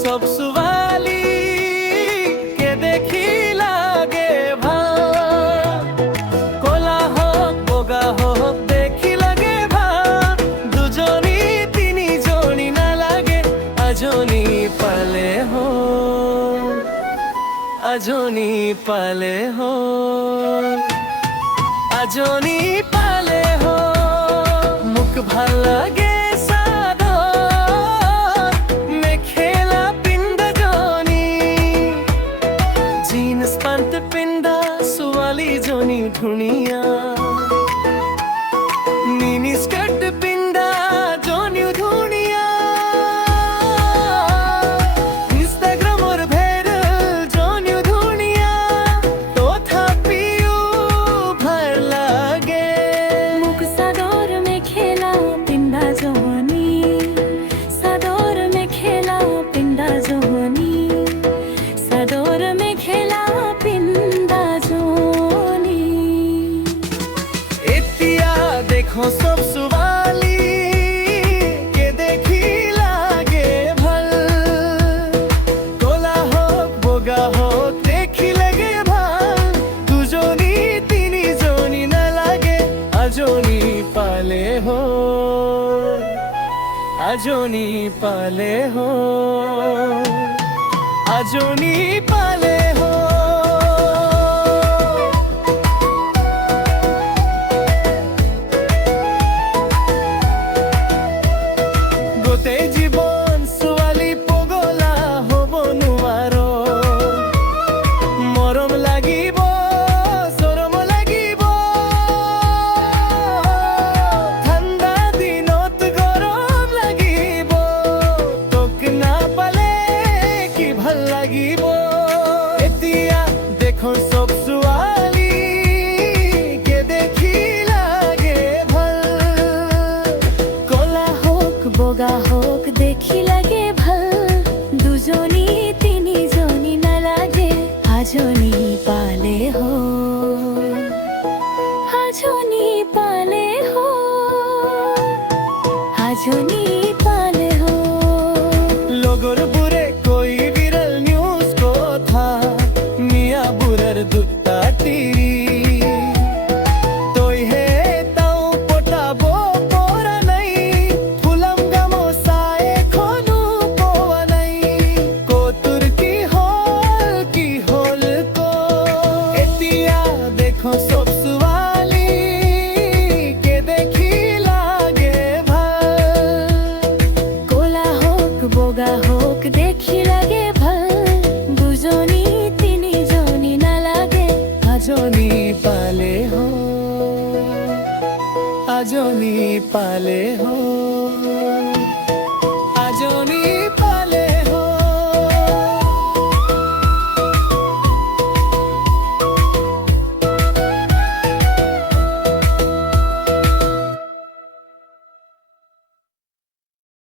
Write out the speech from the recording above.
সব সুৱালি কে দেখি লাগে ভাল। কলা হওক বগা হওক দেখি লাগে ভাল। দুজনী তিনিজনী নালাগে আজনী পালে হ'ল, আজনী পালে হ'ল, আজনী পালে হ'ল। মোক ভাল লাগে পিন্ধা ছোৱালী জনী ধুনীয়া, মিনি স্কাৰ্ট পিন্ধা জনীও ধুনীয়া। ইনষ্টাগ্ৰামৰ ভাইৰেল জনীও ধুনীয়া, তথাপিও ভাল লাগে। মোক চাদৰ মেখেলা পিন্ধা জনী, চাদৰ মেখেলা পিন্ধা জনী, চাদৰ মেখেলা সব সুৱালি কে দেখি লাগে ভাল। কলা হওক বগা হওক দেখি লাগে ভাল। দুজনী তিনিজনী নালাগে আজনী পালে হ'ল, আজনী পালে হ'ল, আজনী পালে হ'ল। গোটেই জীৱন ছোৱালী পগলা হ'ব নোৱাৰো, মৰম লাগিব চৰম লাগিব। ঠাণ্ডা দিনত গৰম লাগিব, তোক নাপালে কি ভাল লাগিব। এতিয়া দেখোন চব ছোৱালী কে দেখি লাগে ভাল। কলা হওক বগা হওক দেখি লাগে ভাল। দুজনী তিনিজনী নালাগে আজনী পালে হ'ল, আজনী পালে হ'ল, আজনী পালে হ'ল। লগৰবোৰে কৈ বিৰল নিউজ কথা, মিয়াবোৰৰ দুটা তিৰি। তইহে তাও পটাব পৰা নাই, ফুলাম গামোচা এখনো পোৱা নাই। তোৰ কি হ'ল ক। এতিয়া দেখো চব ছোৱালী কে দেখি লাগে ভাল। কলা হওক বগা হওক দেখি লাগে ভাল। দুজনী তিনিজনী নালাগে আজনী পালে হ'ল, আজনী পালে হ'ল।